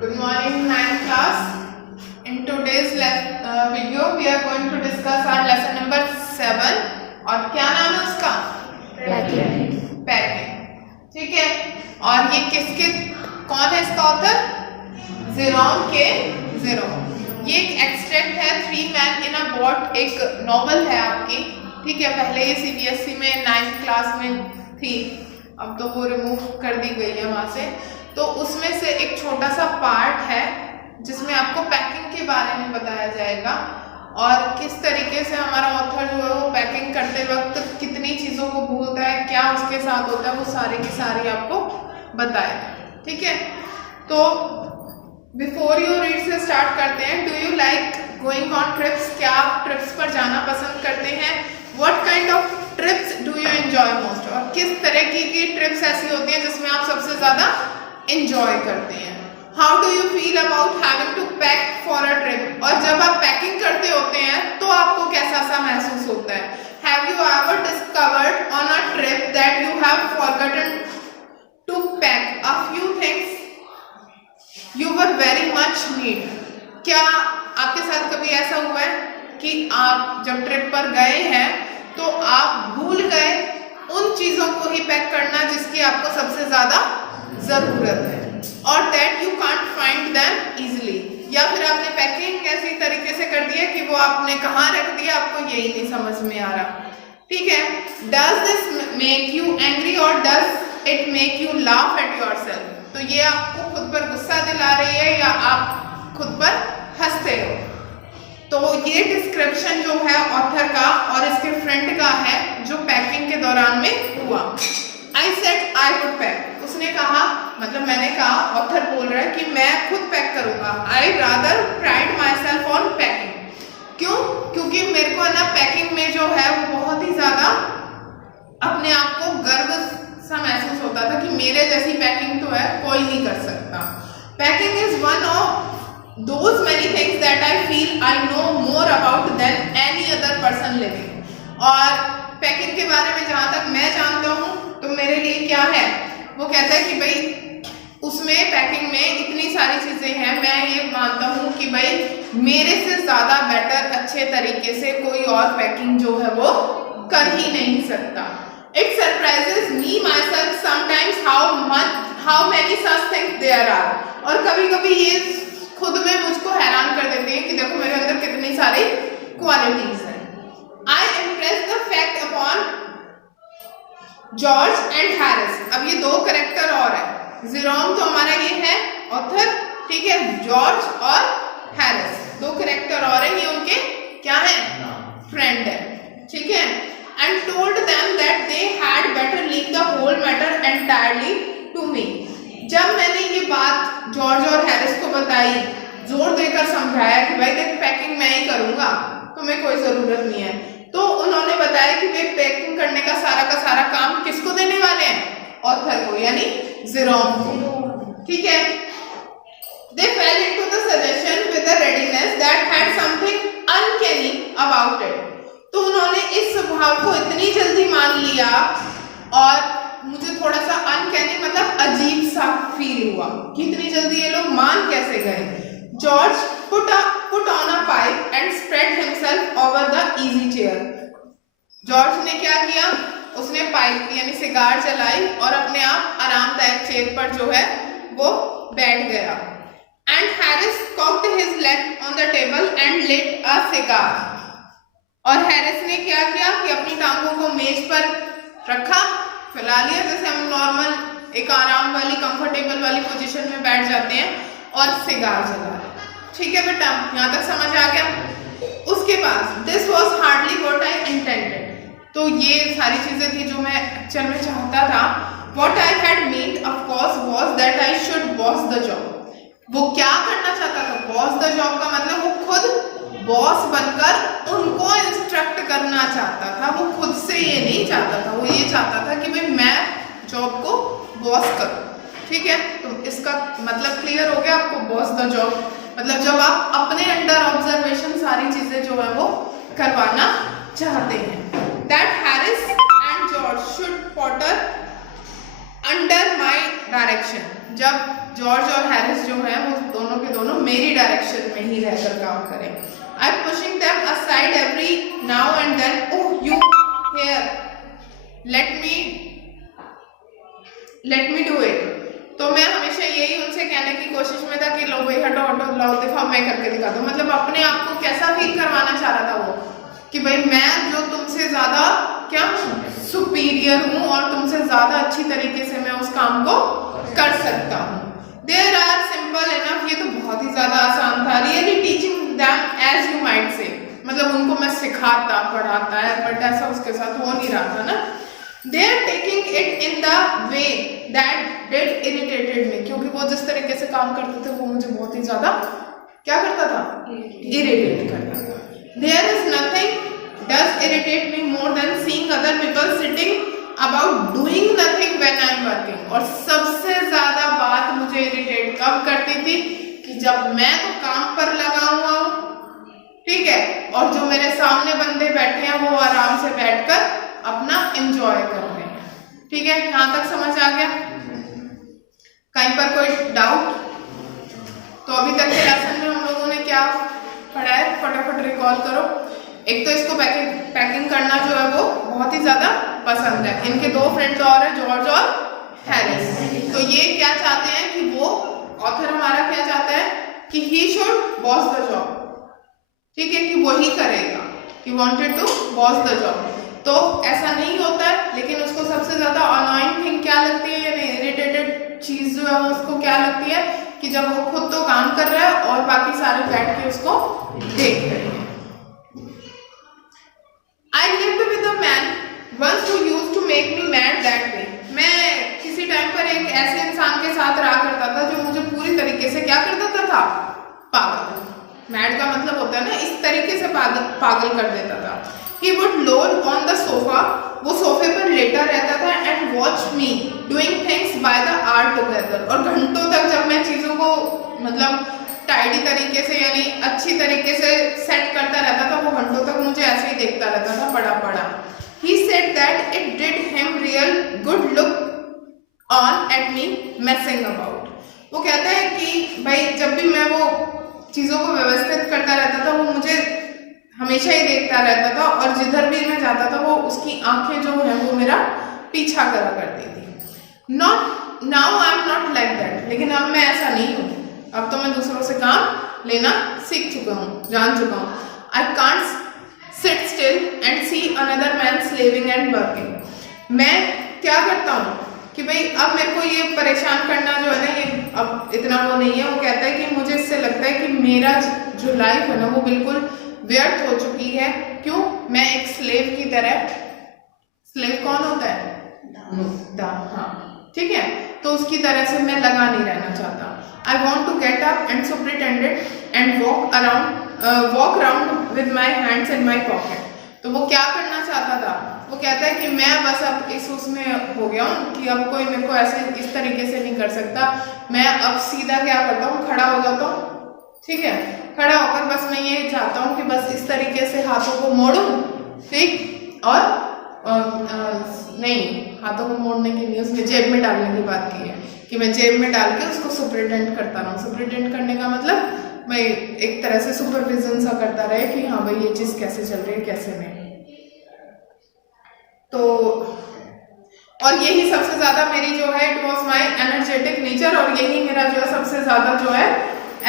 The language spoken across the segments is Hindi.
Good morning, 9th class. In today's video, we are going to discuss our lesson number 7. और क्या नाम है उसका? पैकिंग. ठीक है. और ये कौन है इसका ऑथर? जेरोम के जेरोम. ये एक एक्सट्रैक्ट है 3 मैन इन अ बोट, एक नॉवल है आपकी. ठीक है. पहले ये CBSE में 9th क्लास में थी, अब तो वो रिमूव कर दी गई है वहाँ से. तो उसमें से एक छोटा सा पार्ट है जिसमें आपको पैकिंग के बारे में बताया जाएगा और किस तरीके से हमारा ऑथर जो है वो पैकिंग करते वक्त कितनी चीज़ों को भूलता है, क्या उसके साथ होता है, वो सारी की सारी आपको बताएगा. ठीक है. तो बिफोर यू रीड से स्टार्ट करते हैं. Do you like going on trips? क्या आप ट्रिप्स पर जाना पसंद करते हैं? What kind of trips do you enjoy most? और किस तरह की ट्रिप्स ऐसी होती हैं जिसमें आप सबसे ज़्यादा एंजॉय करते हैं? How do you feel about having to pack for a trip? और जब आप पैकिंग करते होते हैं तो आपको कैसा सा महसूस होता है? Have you ever discovered on a trip that you have forgotten to pack a few things you were very much need? क्या आपके साथ कभी ऐसा हुआ है कि आप जब ट्रिप पर गए हैं तो आप भूल गए उन चीजों को ही पैक करना जिसकी आपको सबसे ज्यादा जरूरत है, और that you can't find them easily? या फिर आपने पैकिंग ऐसी तरीके से कर दी है कि वो आपने कहाँ रख दिया आपको यही नहीं समझ में आ रहा. ठीक है. Does this make you angry or does it make you laugh at yourself? तो ये आपको खुद पर गुस्सा दिला रही है या आप खुद पर हंसते हो? तो ये डिस्क्रिप्शन जो है ऑथर का और इसके फ्रेंड का है जो पैकिंग के दौरान में हुआ. I said I would pack. उसने कहा, मतलब मैंने कहा, ऑथर बोल रहा है कि मैं खुद पैक करूंगा. I rather pride my self on packing. क्यों? क्योंकि मेरे को ना पैकिंग में जो है वो बहुत ही ज्यादा अपने आप को गर्व सा महसूस होता था कि मेरे जैसी पैकिंग तो है कोई नहीं कर सकता. Packing is one of those many things that I feel I know more about than any other person living. और पैकिंग के बारे में जहाँ तक मैं जानता हूँ तो मेरे लिए क्या है, वो कहता है कि भाई उसमें पैकिंग में इतनी सारी चीजें हैं, मैं ये मानता हूँ कि भाई मेरे से ज्यादा बेटर अच्छे तरीके से कोई और पैकिंग जो है वो कर ही नहीं सकता. It surprises me myself sometimes how many such things there are. और कभी कभी ये खुद में मुझको हैरान कर देते हैं कि देखो मेरे अंदर कितनी सारी क्वालिटीज हैं. I impress the fact upon George and Harris. अब ये दो करेक्टर और है. जेरोम तो हमारा ये है ऑथर, ठीक है. जॉर्ज और हैरिस दो करेक्टर और हैं, ये उनके क्या है? फ्रेंड है. ठीक है. And told them that they had better leave the whole matter entirely to me. जब मैंने ये बात जॉर्ज और हैरिस को बताई, जोर देकर समझाया कि भाई देख पैकिंग मैं ही करूंगा, तुम्हें कोई जरूरत नहीं है, तो उन्होंने बताया कि वे पैकिंग करने का सारा काम किसको देने वाले हैं? ऑथर को, यानी जेरोम को. ठीक है. They fell into the suggestion with a readiness that had something uncanny about it. तो उन्होंने इस स्वभाव को इतनी जल्दी मान लिया और मुझे थोड़ा सा अनकैनी मतलब अजीब सा फील हुआ कि इतनी जल्दी ये लोग मान कैसे गए. George put on a pipe and spread himself over the easy chair. George ने क्या किया? उसने पाइप यानी सिगार जलाई और अपने आप आरामदायक चेयर पर जो है वो बैठ गया. And Harris cocked his leg on the table and lit a cigar. और हैरिस ने क्या किया कि अपनी टांगों को मेज पर रखा, फैला लिया, जैसे हम नॉर्मल एक आराम वाली कंफर्टेबल वाली पोजीशन में बैठ जाते हैं, और सिगार जला. ठीक है बेटा, यहाँ तक समझ आ गया? उसके बाद this was hardly what I intended. तो ये सारी चीजें थी जो मैं एक्चुअल में चाहता था. What I had meant of course was that I should boss the job. वो क्या करना चाहता था? बॉस द जॉब का मतलब वो खुद बॉस बनकर उनको इंस्ट्रक्ट करना चाहता था. वो खुद से ये नहीं चाहता था, वो ये चाहता था कि भाई मैं जॉब को बॉस करूं. ठीक है. तो इसका मतलब क्लियर हो गया आपको? बॉस द जॉब मतलब जब आप अपने अंडर ऑब्जर्वेशन सारी चीजें जो है वो करवाना चाहते हैं. That Harris and George should Potter under my direction. जब जॉर्ज और हैरिस जो है वो दोनों के दोनों मेरी डायरेक्शन में ही रहकर काम करें। I am pushing them aside every now and then, oh you here, let me do it. तो मैं हमेशा यही उनसे कहने की कोशिश में था कि लो भाई हटो हटो, लाओ दिखाओ, मैं करके दिखा दूं। मतलब अपने आप को कैसा फील करवाना चाह रहा था वो, कि भाई मैं जो तुमसे ज्यादा क्या सुपीरियर हूँ और तुमसे ज्यादा अच्छी तरीके से मैं उस काम को कर सकता हूँ। देयर आर सिंपल इनफ, ये तो बहुत ही ज्यादा आसान था। Really teaching them as you might say, मतलब उनको मैं सिखाता पढ़ाता है, बट ऐसा उसके साथ हो नहीं रहा था ना। They are taking it in the way that did irritated me, क्योंकि वो जिस तरीके से काम करते थे वो मुझे बहुत ही ज्यादा क्या करता था, इरिटेट करता था। There is nothing does irritate me more than seeing other people sitting about doing nothing when I am working। और सबसे ज्यादा बात मुझे इरिटेट कब करती थी कि जब मैं तो काम पर लगा हुआ हूँ, ठीक है, और जो मेरे सामने बंदे बैठे हैं वो आराम से बैठकर अपना एंजॉय कर रहे हैं। ठीक है, यहां तक समझ आ गया? कहीं पर कोई डाउट? तो अभी तक के लेसन में हम लोगों ने क्या पढ़ा है, फटाफट रिकॉल करो। एक तो इसको पैकिंग करना जो है वो बहुत ही ज्यादा पसंद है। इनके दो फ्रेंड्स और हैं, जॉर्ज और हैरिस। तो ये क्या चाहते हैं कि वो ऑथर हमारा क्या चाहता है कि he should boss the job, ठीक है, कि वो ही करेगा, he wanted to boss the job. तो ऐसा नहीं होता है, लेकिन उसको सबसे ज्यादा अनोइंग थिंग क्या लगती है, यानी इरिटेटेड चीज जो है उसको क्या लगती है कि जब वो खुद तो काम कर रहा है और बाकी सारे बैठ के उसको देख रहे हैं। I lived with a man once who used to make me mad that way। मैं किसी टाइम पर एक ऐसे इंसान के साथ रहा करता था जो मुझे पूरी तरीके से क्या कर देता था, पागल। मैड का मतलब होता है ना, इस तरीके से पागल कर देता था। He would loll on the sofa, वो सोफे पर लेटा रहता था, and watch me doing things by the hour together। और घंटों तक जब मैं चीजों को मतलब टाइडी तरीके से यानी अच्छी तरीके से सेट करता रहता था, वो घंटों तक मुझे ऐसे ही देखता रहता था पड़ा। He said that it did him real good look on at me messing about। वो कहता है कि भाई जब भी मैं वो चीजों को व्यवस्थित करता रहता था वो मुझे हमेशा ही देखता रहता था, और जिधर भी मैं जाता था वो उसकी आंखें जो है वो मेरा पीछा करा करती थी। Not now I am not like that, लेकिन अब मैं ऐसा नहीं हूँ। अब तो मैं दूसरों से काम लेना सीख चुका हूँ, जान चुका हूँ। I can't sit still and see another man slaving and working. मैं क्या करता हूँ कि भाई अब मेरे को ये परेशान करना जो है ना, ये अब इतना वो नहीं है। वो कहता है कि मुझे इससे लगता है कि मेरा जो लाइफ है ना वो बिल्कुल व्यर्थ हो चुकी है। क्यों? मैं एक स्लेव की तरह, स्लेव कौन होता है? दाम, हाँ, ठीक है, तो उसकी तरह से मैं लगा नहीं रहना चाहता। I want to get up and superintended and walk around with my hands in my pocket. तो वो क्या करना चाहता था? वो कहता है कि मैं बस अब इस उसमें हो गया हूँ कि अब कोई मेरे को ऐसे इस तरीके से नहीं कर सकता। मैं अब सीधा क्या करता हूँ, खड़ा हो जाता हूँ, ठीक है, खड़ा होकर बस मैं ये चाहता हूँ कि बस इस तरीके से हाथों को मोड़ूं, ठीक, और नहीं, हाथों को मोड़ने की नहीं, उसने जेब में डालने की बात की है कि मैं जेब में डाल के उसको सुपरिटेंड करता रहूँ। सुपरिटेंड करने का मतलब मैं एक तरह से सुपरविजन सा करता रहे कि हाँ भाई ये चीज कैसे चल रही है, कैसे नहीं। तो और यही सबसे ज्यादा मेरी जो है, it was my energetic nature, और यही मेरा जो है सबसे ज्यादा जो है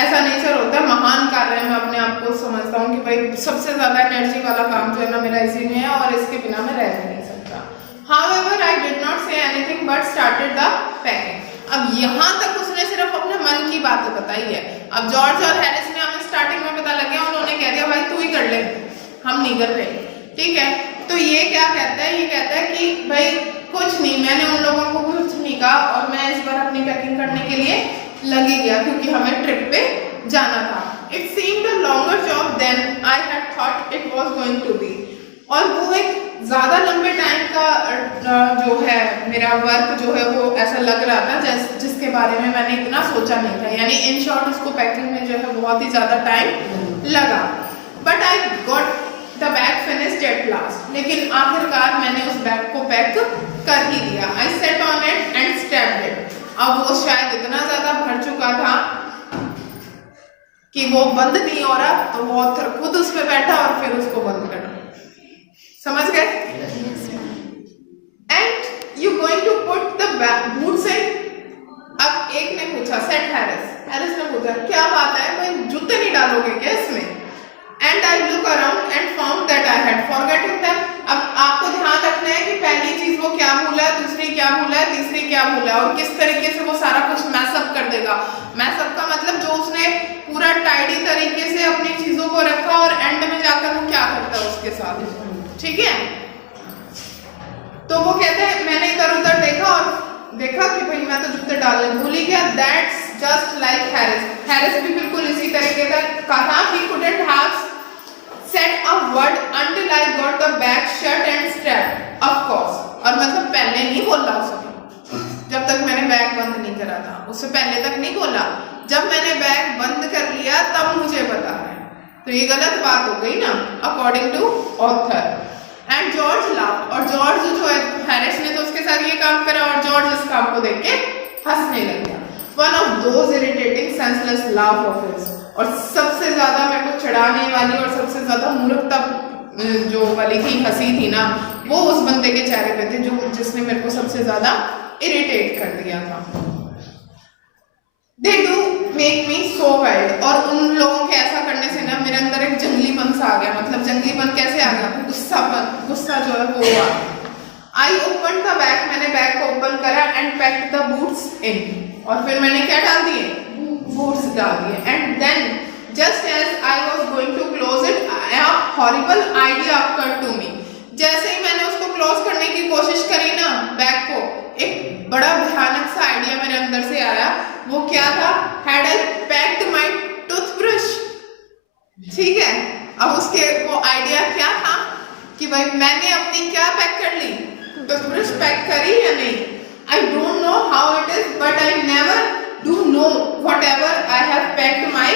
ऐसा नेचर होता है, महान कार्य है। मैं अपने आप को समझता हूँ कि भाई सबसे ज्यादा एनर्जी वाला काम जो है ना मेरा इसी में है, और इसके बिना मैं रह नहीं सकता। However, I did not say anything but started the packing। अब यहाँ तक उसने सिर्फ अपने मन की बात बताई है। अब जॉर्ज और हैरिस ने हमें स्टार्टिंग में पता लग गया, उन्होंने कह दिया भाई तू ही कर ले, हम नहीं कर रहे, ठीक है। तो ये क्या कहता है? ये कहता है कि भाई कुछ नहीं, मैंने उन लोगों को कुछ नहीं कहा, और मैं इस बार अपनी पैकिंग करने के लिए लगी गया क्योंकि हमें ट्रिप पे जाना था। It seemed a longer job than I had thought it was going to be. और वो एक ज्यादा लंबे टाइम का जो है मेरा वर्क जो है वो ऐसा लग रहा था जिसके बारे में मैंने इतना सोचा नहीं था। यानी इन शॉर्ट उसको पैकिंग में जो है बहुत ही ज्यादा टाइम लगा। But I got the bag finished at last. लेकिन आखिरकार मैंने उस बैग को पैक कर ही दिया। I set on it and stepped it. अब वो शायद इतना ज्यादा भर चुका था कि वो बंद नहीं हो रहा तो वो ऑथर खुद उस पर बैठा और फिर उसको बंद करा। समझ गए? And you going to put the boots in. अब एक ने पूछा, सेट हैरिस ने पूछा क्या बात है, कोई जूते नहीं डालोगे क्या इसमें? And I look around and found that I had forgotten them. अब आपको ध्यान रखना है कि पहली चीज वो क्या भूला है, दूसरी क्या भूला है, तीसरी क्या भूला है, और किस तरीके से वो सारा कुछ मैसअप कर देगा। मैसअप का मतलब जो उसने पूरा टाइडी तरीके से अपनी चीजों को रखा और एंड में जाकर वो क्या करता है उसके साथ, ठीक है? तो वो कहते हैं मैंने इधर उधर देखा और देखा कि भाई मैं तो जूते डालने भूल ही गया। दैट्स जस्ट लाइक हैरिस भी बिल्कुल इसी तरीके का कहा, he couldn't have said a word until I got the bag shut and strapped, of course। और मतलब पहले नहीं बोला उसने, जब तक मैंने बैग बंद नहीं करा था, उससे पहले तक नहीं बोला। जब मैंने बैग बंद कर लिया तब मुझे पता है, तो ये गलत बात हो गई ना, according to author. And George laughed, और जॉर्ज जो है हैरिस ने तो उसके साथ ये काम करा और जॉर्ज इस काम को देख के हंसने लग गया। One of those irritating senseless laugh of his, और सबसे ज्यादा मेरे को चिढ़ाने वाली और सबसे ज्यादा मूर्खता जो वाली थी, हंसी थी ना, वो उस बंदे के चेहरे पे थे जो जिसने मेरे को सबसे ज्यादा इरिटेट कर दिया था। They do make me so wild, और उन लोगों के ऐसा करने से ना मेरे अंदर एक जंगलीपन सा आ गया। मतलब जंगलीपन कैसे आ गया? गुस्सा जो है वो आ गया। I opened the bag, मैंने बैग को ओपन करा and packed the boots in, और फिर मैंने क्या डाल दिए? बूट्स डाल दिए। And then just as I was going to close it, a horrible idea occurred to me। जैसे ही मैंने उसको क्लोज करने की कोशिश करी ना बैग को, एक बड़ा भयानक सा आइडिया मेरे अंदर से आया। वो क्या था? Had I packed my toothbrush, ठीक है? अब उसके वो आइडिया क्या था कि भाई मैंने अपनी क्या पैक कर ली? टूथब्रश पैक करी या नहीं? I don't know how it is, but I never do know whatever I have packed my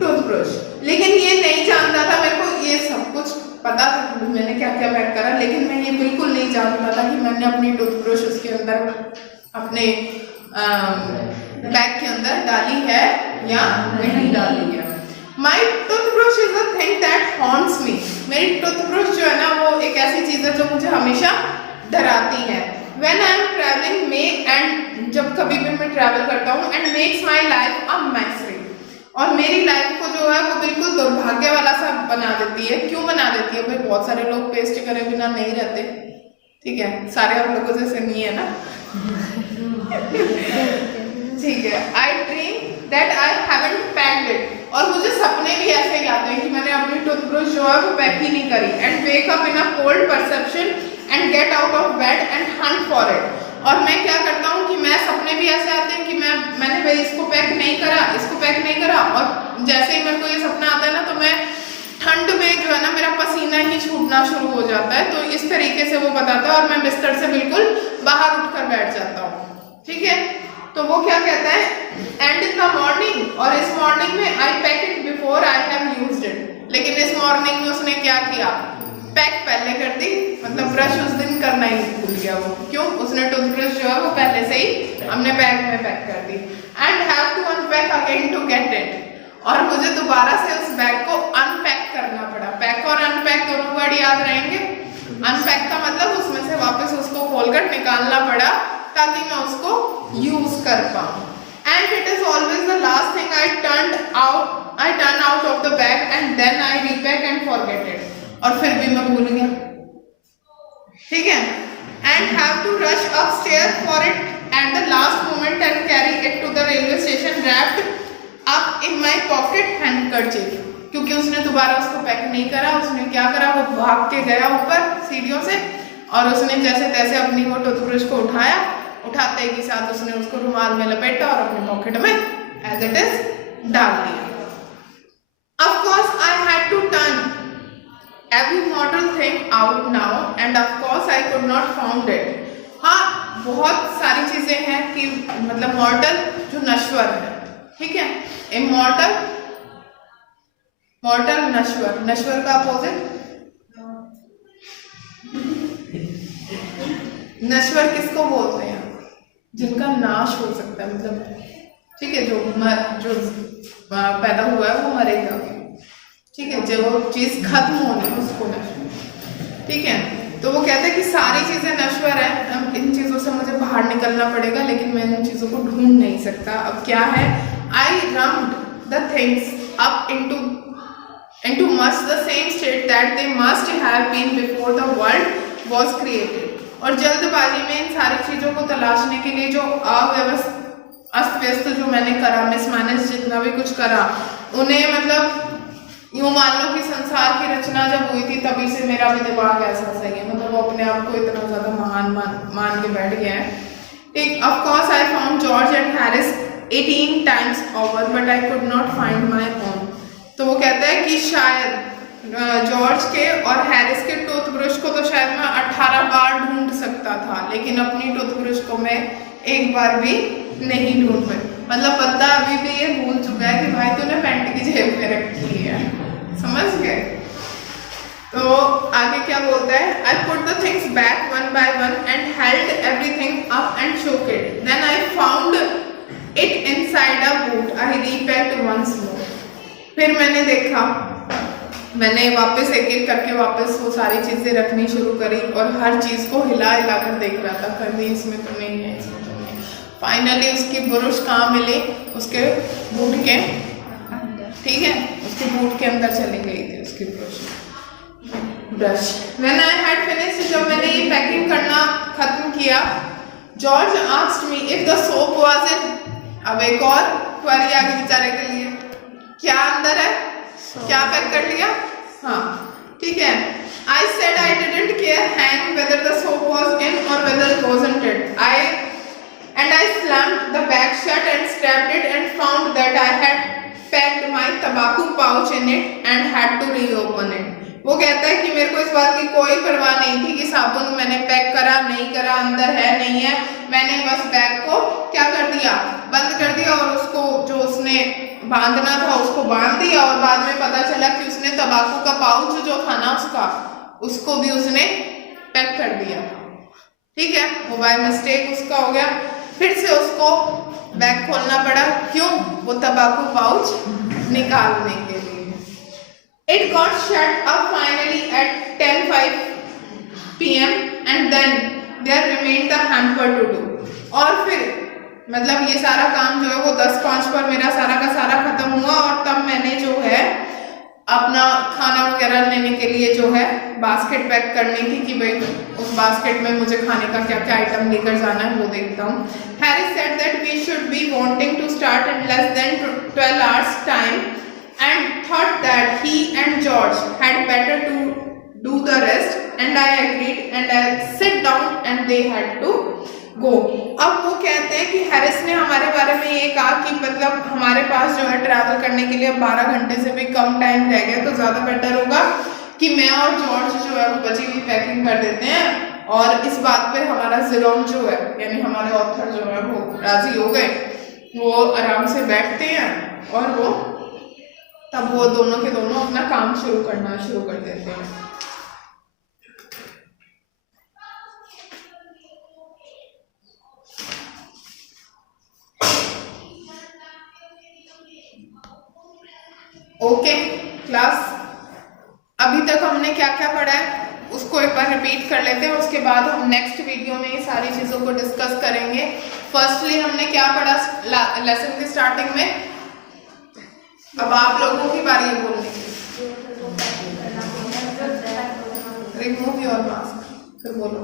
toothbrush। लेकिन ये नहीं जानता था, मेरे को ये सब कुछ पता था कि मैंने क्या क्या पैक करा, लेकिन मैं ये बिल्कुल नहीं जानता था कि मैंने अपनी टूथब्रश उसके अंदर अपने बैग के अंदर डाली है या नहीं डाली है। My toothbrush is a thing that haunts me। मेरी टूथब्रश जो है ना वो एक ऐसी चीज है जो मुझे हमेशा डराती है। When I am traveling में, एंड जब कभी भी मैं ट्रैवल करता हूँ, and makes my life a misery, और मेरी लाइफ को जो है वो बिल्कुल दुर्भाग्य वाला सा बना देती है। क्यों बना देती है भाई? बहुत सारे लोग पेस्ट करे बिना नहीं रहते, ठीक है? सारे आप लोगों जैसे नहीं है ना, ठीक है? I dream that I haven't packed it, और मुझे सपने भी ऐसे ही आते हैं कि मैंने अपनी टूथब्रश जो है वो पैक ही नहीं करी। And wake up in a cold perception and get out of bed and Hunt for it. और मैं क्या करता हूँ कि मैं सपने भी ऐसे आते हैं कि मैंने भाई इसको पैक नहीं करा, इसको पैक नहीं करा, और जैसे ही मेरे को ये सपना आता है ना तो मैं ठंड में जो है ना मेरा पसीना ही छूटना शुरू हो जाता है। तो इस तरीके से वो बताता है और मैं बिस्तर से बिल्कुल बाहर उठकर बैठ जाता हूँ, ठीक है? तो वो क्या कहता है? एंड इन द मॉर्निंग, और इस मॉर्निंग में I pack it before I have used it. लेकिन इस मॉर्निंग में उसने क्या किया? पैक पहले कर दी, मतलब ब्रश उस दिन करना ही भूल गया वो। क्यों? उसने टूथब्रश जो है वो पहले से ही हमने बैग में पैक कर दी। And have to unpack again to get it, और मुझे दोबारा से उस बैग को अनपैक करना पड़ा। पैक और अनपैक दोनों वर्ड याद रहेंगे। अनपैक का मतलब उसमें से वापस उसको खोलकर निकालना पड़ा ताकि मैं उसको यूज कर पाऊं। And it is always the last thing I turn out of the bag and then I repack and forget it, और फिर भी मैं भूल गया, ठीक है? And have to rush upstairs for it at the last moment and carry it to the railway station wrapped up in my pocket handkerchief. क्योंकि उसने दोबारा उसको पैक नहीं करा, उसने क्या करा? वो भाग के गया ऊपर सीढ़ियों से और उसने जैसे तैसे अपनी वो टूथब्रश को उठाया, उठाते ही के साथ उसने उसको रुमाल में लपेटा और अपने पॉकेट में एज इट इज डाल दिया। Of course I had to turn every mortal thing out now and of course I could not found it। हाँ, बहुत सारी चीजें हैं कि मतलब मॉर्टल जो नश्वर है, ठीक है? इमॉर्टल, मॉर्टल, नश्वर। नश्वर का अपोजिट नश्वर किसको बोलते हैं? जिनका नाश हो सकता है, मतलब ठीक है, जो पैदा हुआ है वो मरेगा भी, ठीक है, जब वो चीज खत्म होनी है उसको नश्वर, ठीक है। तो वो कहते हैं कि सारी चीजें नश्वर है, अब इन चीजों से मुझे बाहर निकलना पड़ेगा, लेकिन मैं इन चीजों को ढूंढ नहीं सकता। अब क्या है, I rammed the things up into much the same state that they must have been before the world was created। और जल्दबाजी में इन सारी चीजों को तलाशने के लिए जो अस्त व्यस्त जो मैंने करा, मिसमैनेज जितना भी कुछ करा, उन्हें मतलब यूं मान लो कि संसार की रचना जब हुई थी तभी से मेरा भी दिमाग ऐसा सही है, मतलब वो अपने आप को इतना ज्यादा महान मान के बैठ गया है, ठीक। Of course I found George and Harris 18 times over but I could not find my own। तो वो कहता है कि शायद जॉर्ज के और हैरिस के टूथब्रश को तो शायद मैं 18 बार ढूंढ सकता था, लेकिन अपनी टूथब्रश को मैं एक बार भी नहीं ढूंढ पाई। मतलब बंदा अभी भी ये भूल चुका है कि भाई तूने पैंट की जेब में रखी है, समझ गए। तो आगे क्या बोलता है, I put the things back one by one and held everything up and shook it, then I found it inside a boot, I repacked once more. फिर मैंने देखा, मैंने वापस एक एक करके वापस वो सारी चीजें रखनी शुरू करी और हर चीज को हिला हिला कर देख रहा था, कभी इसमें तो नहीं है, इसमें तो नहीं। फाइनली उसकी ब्रश कहाँ मिली, उसके बूट के अंदर, ठीक है, उसके बूट के अंदर चली गई थी उसकी brush. When I had finished, जब मैंने ये पैकिंग करना खत्म किया, George asked me if the soap was in. अब एक और क्वेरी आ गई बेचारे के लिए, क्या अंदर है, क्या पैक कर लिया, हाँ, ठीक है। I said I didn't care hang whether the soap was in or whether it wasn't it। I slammed the bag shut and strapped it and found that I had packed my tobacco pouch in it and had to reopen it। वो कहता है कि मेरे को इस बात की कोई परवाह नहीं थी कि साबुन मैंने पैक करा नहीं करा, अंदर है नहीं है, मैंने बस बैग को क्या कर दिया, बंद कर दिया और उसको जो उसने बांधना था उसको बांध दिया, और बाद में पता चला कि उसने तंबाकू का पाउच जो था ना उसका, उसको भी उसने पैक कर दिया था, ठीक है। वो बाय मिस्टेक उसका हो गया, फिर से उसको बैग खोलना पड़ा, क्यों, वो तंबाकू पाउच निकालने के लिए। It got shut up finally at 10:05 PM and then there remained the hamper to do। और फिर मतलब ये सारा काम जो है वो 10:05 पर मेरा सारा का सारा खत्म हुआ, और तब मैंने जो है अपना खाना वगैरह लेने के लिए जो है बास्केट पैक करनी थी कि भाई उस बास्केट में मुझे खाने का क्या क्या आइटम लेकर जाना है वो देखता हूँ। Harris said that we should be wanting to start in less than 12 hours time and thought that he and George had better to do the rest, and I agreed and I sat down and they had to go। अब वो कहते हैं कि हैरिस ने हमारे बारे में ये कहा कि मतलब हमारे पास जो है ट्रैवल करने के लिए 12 घंटे से भी कम टाइम रह गया, तो ज़्यादा बेटर होगा कि मैं और जॉर्ज जो है वो बची हुई पैकिंग कर देते हैं, और इस बात पे हमारा जेरोम जो है यानी हमारे ऑथर जो है वो राजी हो गए, वो आराम से बैठते हैं और वो तब वो दोनों के दोनों अपना काम शुरू कर देते हैं। ओके क्लास, अभी तक हमने क्या क्या पढ़ा है उसको एक बार रिपीट कर लेते हैं, उसके बाद हम नेक्स्ट वीडियो में ये सारी चीजों को डिस्कस करेंगे। फर्स्टली हमने क्या पढ़ा लेसन की स्टार्टिंग में, अब आप लोगों की बारी है बोलने की। रिमूव योर मास्क, फिर बोलो।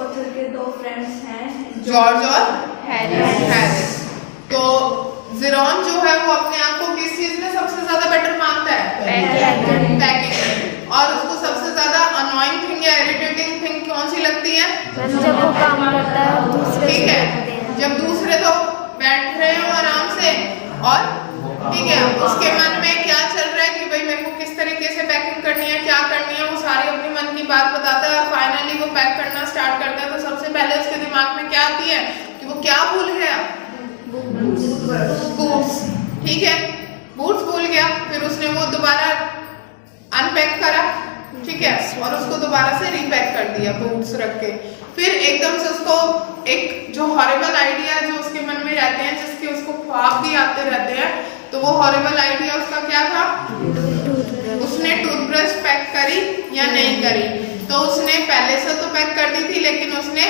ऑथर के 2 फ्रेंड्स हैं, जॉर्ज और हैरिस। तो जेरोम जो है वो अपने आप को किस चीज में सबसे ज्यादा बेटर मानता है, पैकिंग, और उसको सबसे ज्यादा अनोइंग थिंग या इरिटेटिंग थिंग कौन सी लगती है, जब वो काम करता है, ठीक है, जब दूसरे तो बैठ रहे हो आराम से और ठीक है उसके मन में क्या चल रहा है कि भाई मेरे को किस तरीके से पैकिंग करनी है, क्या करनी है, वो सारी अपने मन की बात बताता है, और फाइनली वो पैक करना स्टार्ट करता है। तो सबसे पहले उसके दिमाग में क्या आती है कि वो क्या भूल गया, बूट्स, ठीक है, बूट्स भूल गया। फिर उसने वो दोबारा अनपैक करा, ठीक है, और उसको दोबारा से रीपैक कर दिया बूट्स रख के। फिर एकदम से उसको एक जो हॉरिबल आइडिया जो उसके मन में रहते हैं, जिसके उसको ख्वाब भी आते रहते हैं, तो वो हॉरिबल आइडिया उसका क्या था, उसने टूथब्रश पैक करी या नहीं करी। तो उसने पहले से तो पैक कर दी थी, लेकिन उसने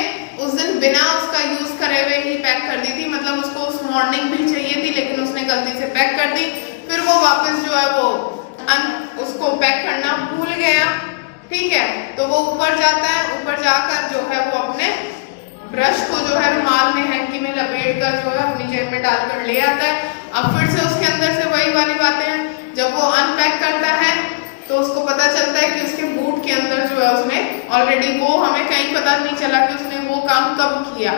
उस दिन बिना उसका यूज करे हुए ही पैक कर दी थी, मतलब उसको उस मॉर्निंग भी चाहिए थी लेकिन उसने गलती से पैक कर दी। फिर वो वापस जो है वो उसको पैक करना भूल गया, ठीक है। तो वो ऊपर जाता है, ऊपर जाकर जो है वो अपने ब्रश को जो है रुमाल में हैंकी में लपेट कर जो है अपनी जेब में डालकर ले आता है। अब फिर से उसके अंदर से वही वाली बातें हैं, जब वो अनपैक करता है तो उसको पता चलता है कि उसके बूट के अंदर जो है उसने ऑलरेडी, वो हमें कहीं पता नहीं चला कि उसने वो काम कब किया,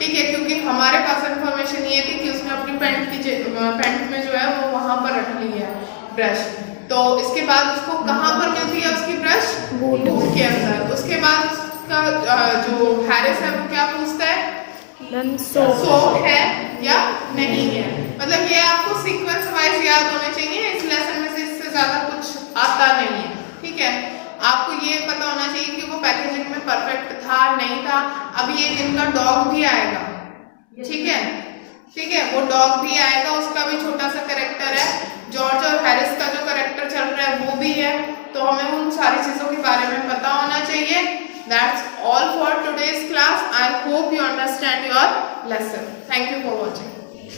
ठीक है, क्योंकि हमारे पास इंफॉर्मेशन ये थी कि उसने अपनी पैंट में जो है वो वहां पर रख ली है ब्रश। तो इसके बाद उसको कहाँ पर मिलती है उसकी ब्रश, बूट के अंदर। उसके बाद उसका जो हैरिस है वो क्या पूछता है, सोप है या नहीं है। मतलब ये आपको सीक्वेंस वाइज याद होने चाहिए, इस लेसन में से इससे ज्यादा कुछ आता नहीं है, ठीक है। आपको ये पता होना चाहिए कि वो पैकेजिंग में परफेक्ट था नहीं था। अभी एक इनका डॉग भी आएगा, ठीक है, ठीक है, वो डॉग भी आएगा, उसका भी छोटा सा कैरेक्टर है। जॉर्ज और हैरिस का जो कैरेक्टर चल रहा है वो भी है, तो हमें उन सारी चीजों के बारे में पता होना चाहिए। That's all for today's class. I hope you understand your lesson. Thank you for watching.